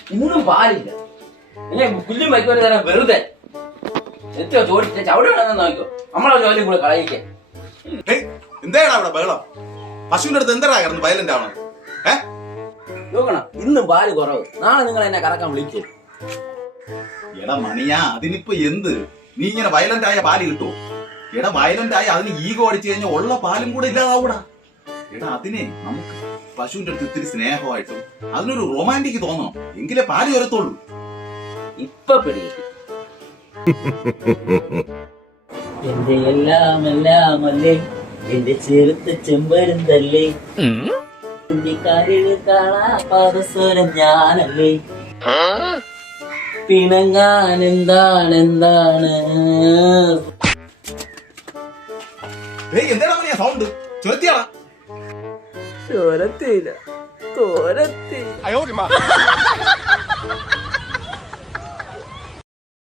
ഇന്നും പാലില്ല. പിന്നെ പുല്ലും വയ്ക്കുവാൻ തന്നെ വെറുതെ എത്തിയോ ചോദിച്ച ചവിടെയാണെന്ന് നോക്കിക്കോ. നമ്മളെ ജോലി കൂടെ കളയിക്കാൻ. എന്താടാ അവിടെ ബഹളം? പശുവിന്റെ അടുത്ത് എന്താ കിടന്ന് വയലന്റ് ആവണം? നോക്കണം, ഇന്നും പാല് കുറവ്. നാളെ നിങ്ങൾ എന്നെ കറക്കാൻ വിളിക്കേ. എടാ മണിയാ, അതിനിപ്പോ എന്ത്? നീ ഇങ്ങനെ വയലന്റ് ആയ പാല് കിട്ടുമോ? എടാ വയലന്റ് ആയ അതിന് ഈഗോ അടിച്ചു കഴിഞ്ഞാൽ ഉള്ള പാലും കൂടെ ഇല്ലാതാവൂടാ. എടാ അതിനെ നമുക്ക് പശുവിന്റെ അടുത്ത് ഇത്തിരി സ്നേഹമായിട്ടും അതിനൊരു റൊമാൻറ്റിക് തോന്നണം, എങ്കിലേ പാല് വരത്തുള്ളൂ. ഇപ്പൊ പിടികിട്ടി. എന്റെ എല്ലാം എല്ലാം അല്ലേ, എന്റെ ചെറുത്ത് ചെമ്പരുന്തല്ലേ, എന്റെ കാര്യങ്ങൾ കാണാ പാദസ്വരം ഞാനല്ലേ, പിണങ്ങാൻ എന്താണ് എന്താണ്. എന്താ മണിയാ സൗണ്ട്? ചുരത്തിയാടാ. ചോരത്തില്ല, തോരത്തി.